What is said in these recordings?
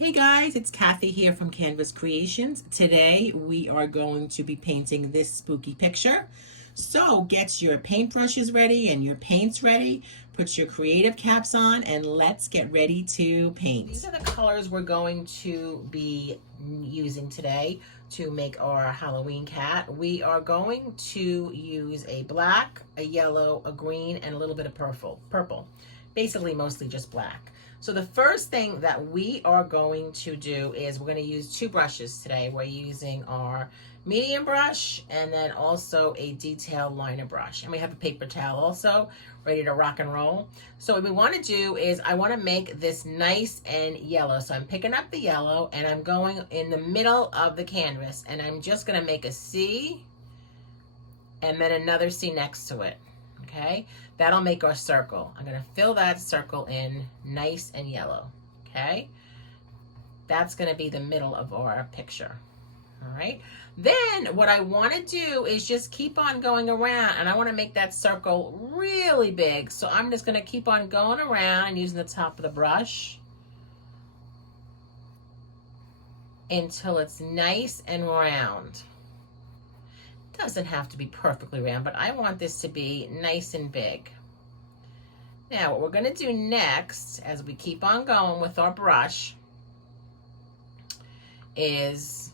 Hey guys, it's Kathy here from Canvas Creations. Today we are going to be painting this spooky picture. So get your paintbrushes ready and your paints ready. Put your creative caps on and let's get ready to paint. These are the colors we're going to be using today to make our Halloween cat. We are going to use a black, a yellow, a green, and a little bit of purple. Basically mostly just black. So the first thing that we are going to do is we're going to use two brushes today. We're using our medium brush and then also a detail liner brush. And we have a paper towel also ready to rock and roll. So what we want to do is I want to make this nice and yellow. So I'm picking up the yellow and I'm going in the middle of the canvas and I'm just going to make a C and then another C next to it. Okay, that'll make our circle. I'm gonna fill that circle in nice and yellow. Okay, that's gonna be the middle of our picture. All right, then what I want to do is just keep on going around and I want to make that circle really big. So I'm just gonna keep on going around and using the top of the brush until it's nice and round. Doesn't have to be perfectly round, but I want this to be nice and big. Now what we're going to do next as we keep on going with our brush is,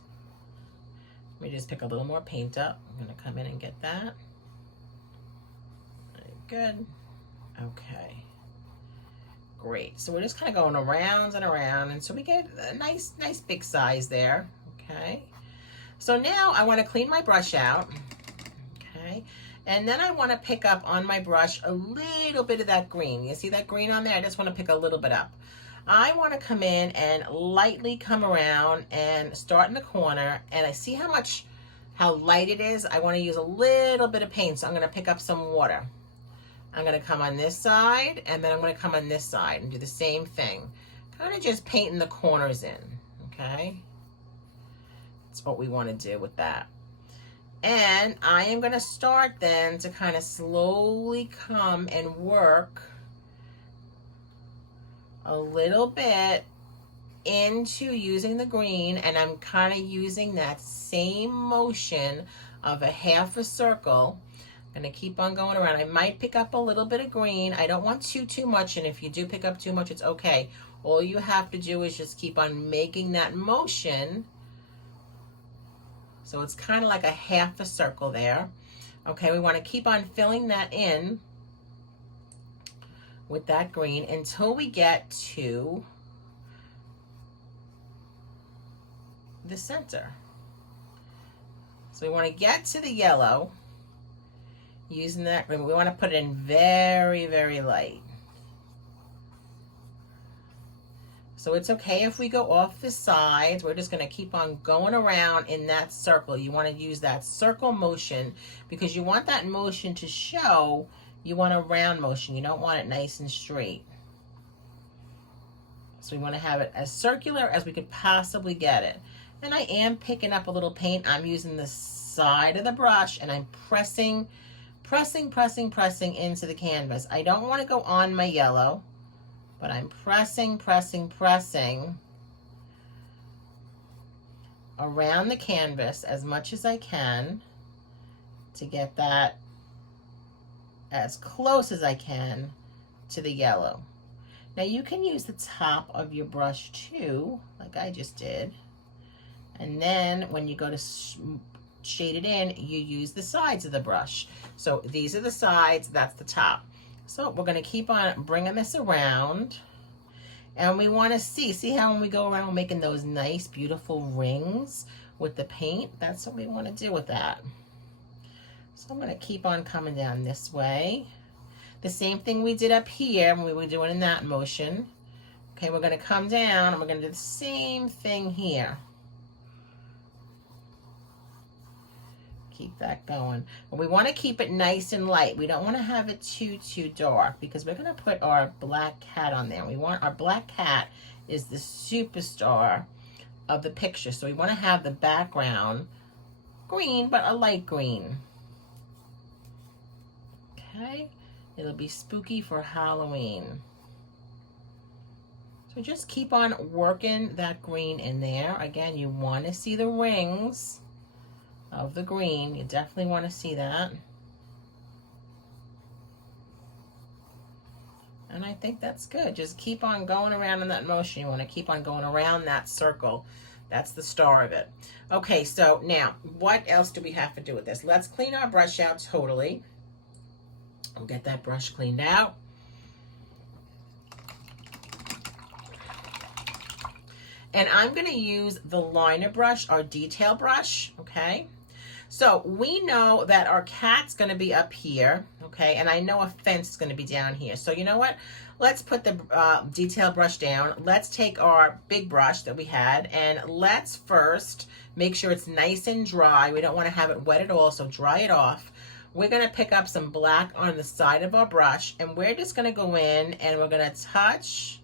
let me just pick a little more paint up. I'm going to come in and get that. Very good. Okay. Great. So we're just kind of going around and around, and so we get a nice big size there. Okay. So now I want to clean my brush out, okay? And then I want to pick up on my brush a little bit of that green. You see that green on there? I just want to pick a little bit up. I want to come in and lightly come around and start in the corner, and I see how light it is. I want to use a little bit of paint, so I'm going to pick up some water. I'm going to come on this side, and then I'm going to come on this side and do the same thing. Kind of just painting the corners in, okay? That's what we want to do with that. And I am going to start then to kind of slowly come and work a little bit into using the green, and I'm kind of using that same motion of a half a circle. I'm going to keep on going around. I might pick up a little bit of green. I don't want too much, and if you do pick up too much, it's okay. All you have to do is just keep on making that motion. So it's kind of like a half a circle there. Okay, we want to keep on filling that in with that green until we get to the center. So we want to get to the yellow using that green. We want to put it in very light. So it's okay if we go off the sides. We're just going to keep on going around in that circle. You want to use that circle motion because you want that motion to show you want a round motion. You don't want it nice and straight. So we want to have it as circular as we could possibly get it. And I am picking up a little paint. I'm using the side of the brush and I'm pressing into the canvas. I don't want to go on my yellow, but I'm pressing around the canvas as much as I can to get that as close as I can to the yellow. Now you can use the top of your brush too, like I just did. And then when you go to shade it in, you use the sides of the brush. So these are the sides, that's the top. So we're going to keep on bringing this around, and we want to see how when we go around making those nice beautiful rings with the paint, that's what we want to do with that. So I'm going to keep on coming down this way. The same thing we did up here when we were doing in that motion. Okay, we're going to come down and we're going to do the same thing here. Keep that going. But we want to keep it nice and light. We don't want to have it too dark because we're going to put our black cat on there. We want our black cat is the superstar of the picture. So we want to have the background green, but a light green. Okay, it'll be spooky for Halloween. So just keep on working that green in there. Again, you want to see the rings of the green. You definitely want to see that. And I think that's good. Just keep on going around in that motion. You want to keep on going around that circle. That's the star of it. Okay, so now, what else do we have to do with this? Let's clean our brush out totally. We'll get that brush cleaned out. And I'm going to use the liner brush, our detail brush, okay? So we know that our cat's going to be up here, okay? And I know a fence is going to be down here. So you know what? Let's put the detail brush down. Let's take our big brush that we had, and let's first make sure it's nice and dry. We don't want to have it wet at all, so dry it off. We're going to pick up some black on the side of our brush, and we're just going to go in and we're going to touch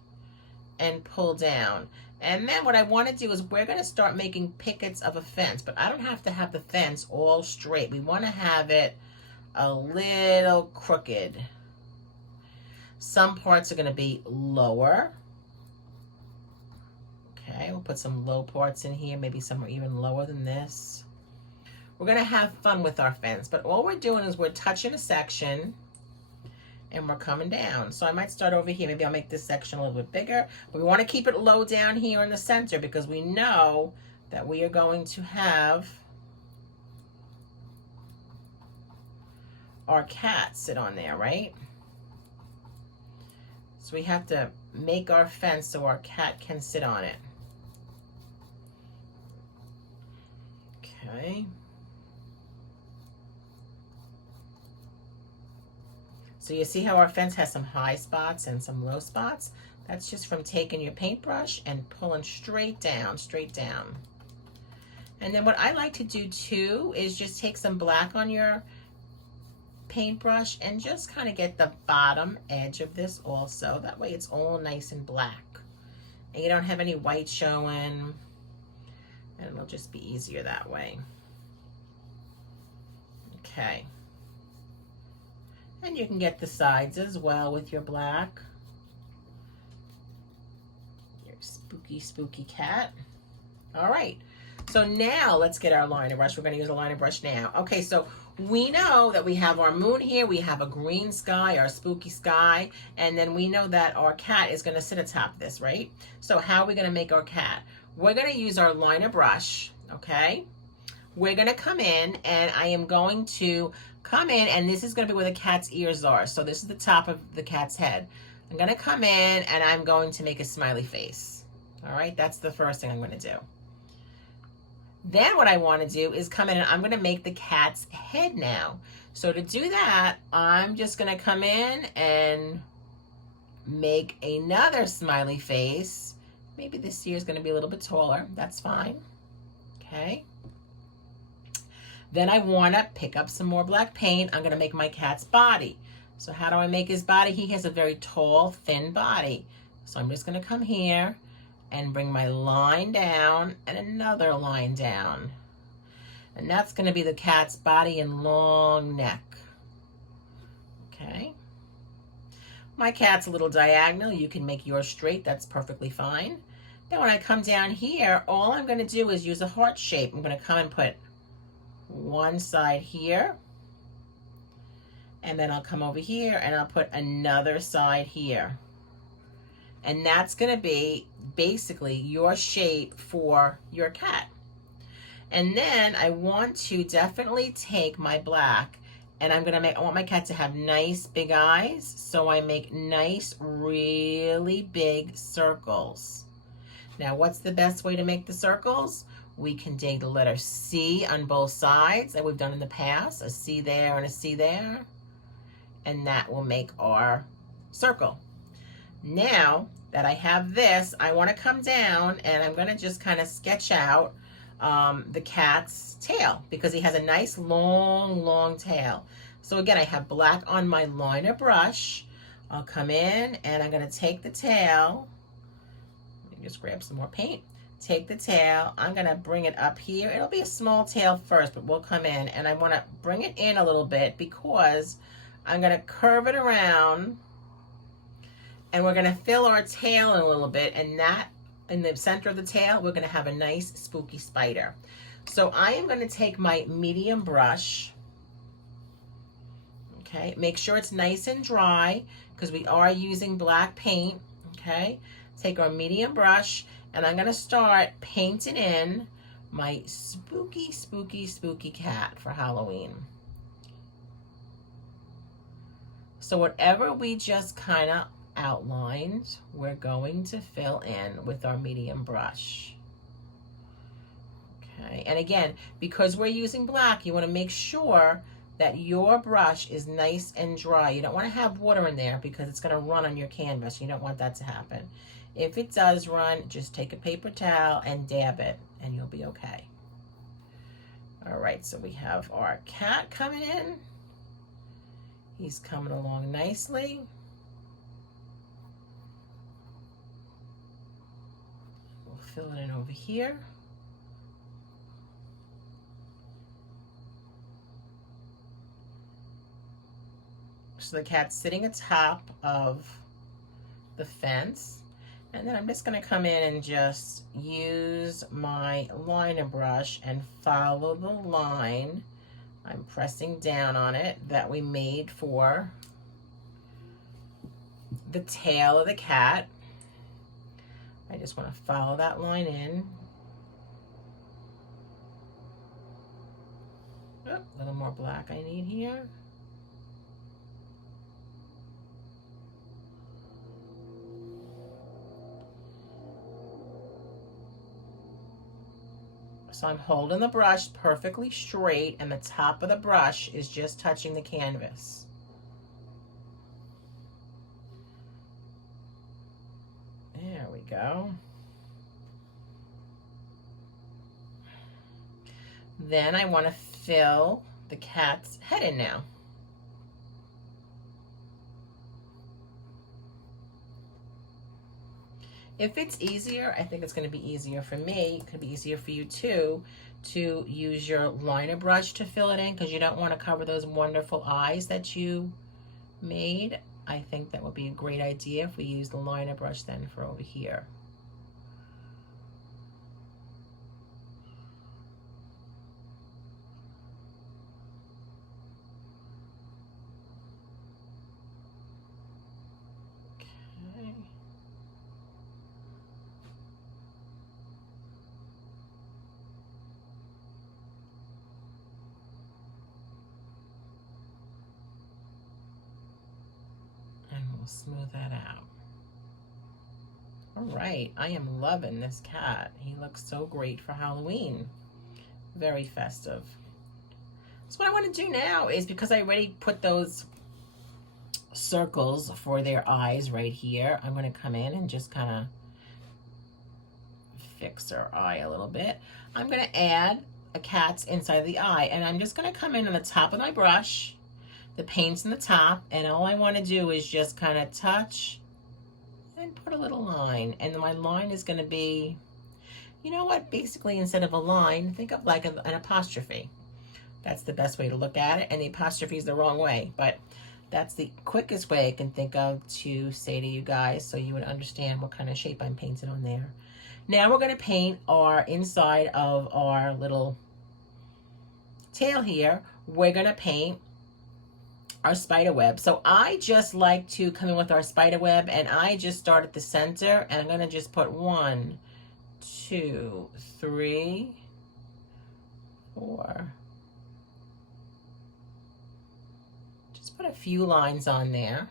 and pull down. And then what I want to do is we're going to start making pickets of a fence, but I don't have to have the fence all straight. We want to have it a little crooked. Some parts are going to be lower. Okay, we'll put some low parts in here. Maybe some are even lower than this. We're going to have fun with our fence, but all we're doing is we're touching a section and we're coming down. So I might start over here. Maybe I'll make this section a little bit bigger. But we want to keep it low down here in the center because we know that we are going to have our cat sit on there, right? So we have to make our fence so our cat can sit on it. Okay. So you see how our fence has some high spots and some low spots? That's just from taking your paintbrush and pulling straight down, straight down. And then what I like to do too is just take some black on your paintbrush and just kind of get the bottom edge of this also. That way it's all nice and black. And you don't have any white showing. And it'll just be easier that way. Okay. And you can get the sides as well with your black. Your spooky, spooky cat. All right. So now let's get our liner brush. We're going to use a liner brush now. Okay, so we know that we have our moon here. We have a green sky, our spooky sky. And then we know that our cat is going to sit atop this, right? So how are we going to make our cat? We're going to use our liner brush, okay? We're going to come in and I am going to come in, and this is going to be where the cat's ears are. So this is the top of the cat's head. I'm going to come in and I'm going to make a smiley face. All right, that's the first thing I'm going to do. Then what I want to do is come in and I'm going to make the cat's head now. So to do that, I'm just going to come in and make another smiley face. Maybe this ear is going to be a little bit taller. That's fine. Okay. Then I want to pick up some more black paint. I'm going to make my cat's body. So how do I make his body? He has a very tall, thin body. So I'm just going to come here and bring my line down and another line down. And that's going to be the cat's body and long neck. Okay. My cat's a little diagonal. You can make yours straight. That's perfectly fine. Then when I come down here, all I'm going to do is use a heart shape. I'm going to come and put one side here, and then I'll come over here and I'll put another side here, and that's going to be basically your shape for your cat. And then I want to definitely take my black and I want my cat to have nice big eyes, so I make nice really big circles. Now what's the best way to make the circles? We can take the letter C on both sides that we've done in the past, a C there and a C there, and that will make our circle. Now that I have this, I want to come down and I'm going to just kind of sketch out the cat's tail because he has a nice long tail. So again, I have black on my liner brush. I'll come in and I'm going to take the tail. Let me just grab some more paint. Take the tail, I'm going to bring it up here. It'll be a small tail first, but we'll come in and I want to bring it in a little bit because I'm going to curve it around And we're gonna fill our tail in a little bit, and that in the center of the tail, we're gonna have a nice spooky spider. So I am gonna take my medium brush, okay? Make sure it's nice and dry because we are using black paint, okay? Take our medium brush, and I'm gonna start painting in my spooky, spooky, spooky cat for Halloween. So whatever we just kind of outlined, we're going to fill in with our medium brush. Okay, and again, because we're using black, you want to make sure that your brush is nice and dry. You don't want to have water in there because it's going to run on your canvas. You don't want that to happen. If it does run, just take a paper towel and dab it, and you'll be okay. All right, so we have our cat coming in. He's coming along nicely. We'll fill it in over here. So the cat's sitting atop of the fence. And then I'm just going to come in and just use my liner brush and follow the line. I'm pressing down on it that we made for the tail of the cat. I just want to follow that line in. Oh, a little more black I need here. So I'm holding the brush perfectly straight, and the top of the brush is just touching the canvas. There we go. Then I want to fill the cat's head in now. If it's easier, I think it's going to be easier for me. It could be easier for you too, to use your liner brush to fill it in because you don't want to cover those wonderful eyes that you made. I think that would be a great idea if we use the liner brush then for over here. We'll smooth that out. All right, I am loving this cat. He looks so great for Halloween. Very festive. So what I want to do now is, because I already put those circles for their eyes right here, I'm going to come in and just kind of fix her eye a little bit. I'm going to add a cat's inside of the eye, and I'm just going to come in on the top of my brush. The paint's in the top, and all I want to do is just kind of touch and put a little line. And my line is going to be, you know what, basically instead of a line, think of like an apostrophe. That's the best way to look at it, and the apostrophe is the wrong way, but that's the quickest way I can think of to say to you guys so you would understand what kind of shape I'm painting on there. Now we're going to paint our inside of our little tail here. We're going to paint our spider web. So I just like to come in with our spider web, and I just start at the center, and I'm going to just put 1, 2, 3, 4. Just put a few lines on there.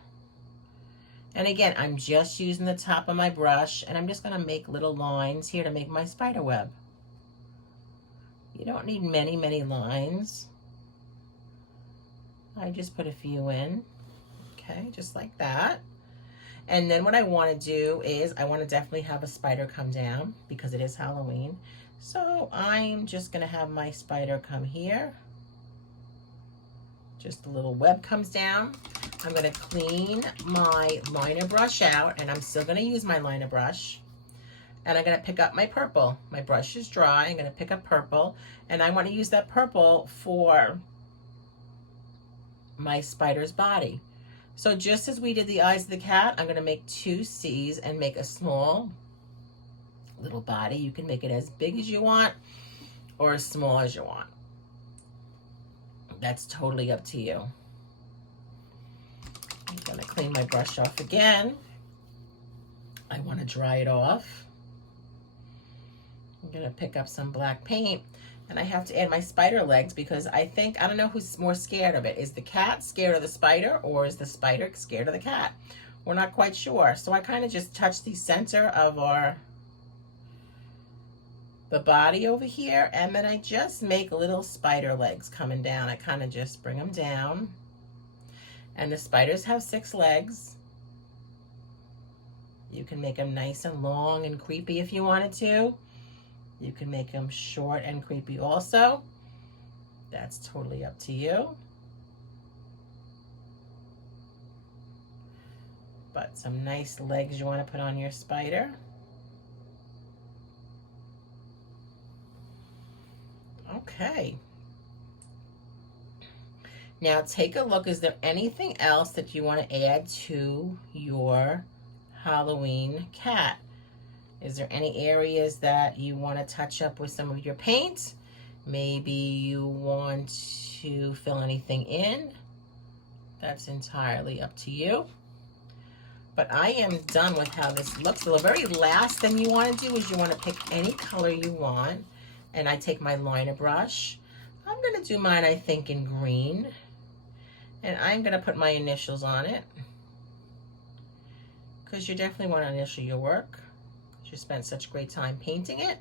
And again, I'm just using the top of my brush, and I'm just going to make little lines here to make my spider web. You don't need many, many lines. I just put a few in, okay, just like that. And then what I want to do is I want to definitely have a spider come down because it is Halloween. So I'm just going to have my spider come here. Just a little web comes down. I'm going to clean my liner brush out, and I'm still going to use my liner brush. And I'm going to pick up my purple. My brush is dry. I'm going to pick up purple, and I want to use that purple for my spider's body. So just as we did the eyes of the cat, I'm going to make 2 C's and make a small little body. You can make it as big as you want or as small as you want. That's totally up to you. I'm going to clean my brush off again. I want to dry it off. I'm going to pick up some black paint, and I have to add my spider legs because I don't know who's more scared of it. Is the cat scared of the spider, or is the spider scared of the cat? We're not quite sure. So I kind of just touch the center of the body over here, and then I just make little spider legs coming down. I kind of just bring them down, and the spiders have 6 legs. You can make them nice and long and creepy if you wanted to. You can make them short and creepy also. That's totally up to you. But some nice legs you want to put on your spider. Okay. Now take a look. Is there anything else that you want to add to your Halloween cat? Is there any areas that you want to touch up with some of your paint? Maybe you want to fill anything in. That's entirely up to you. But I am done with how this looks. So the very last thing you want to do is you want to pick any color you want. And I take my liner brush. I'm going to do mine, I think, in green. And I'm going to put my initials on it, because you definitely want to initial your work. You spent such great time painting it.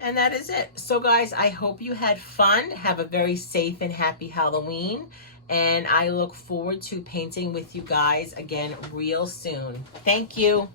And that is it. So guys, I hope you had fun. Have a very safe and happy Halloween. And I look forward to painting with you guys again real soon. Thank you.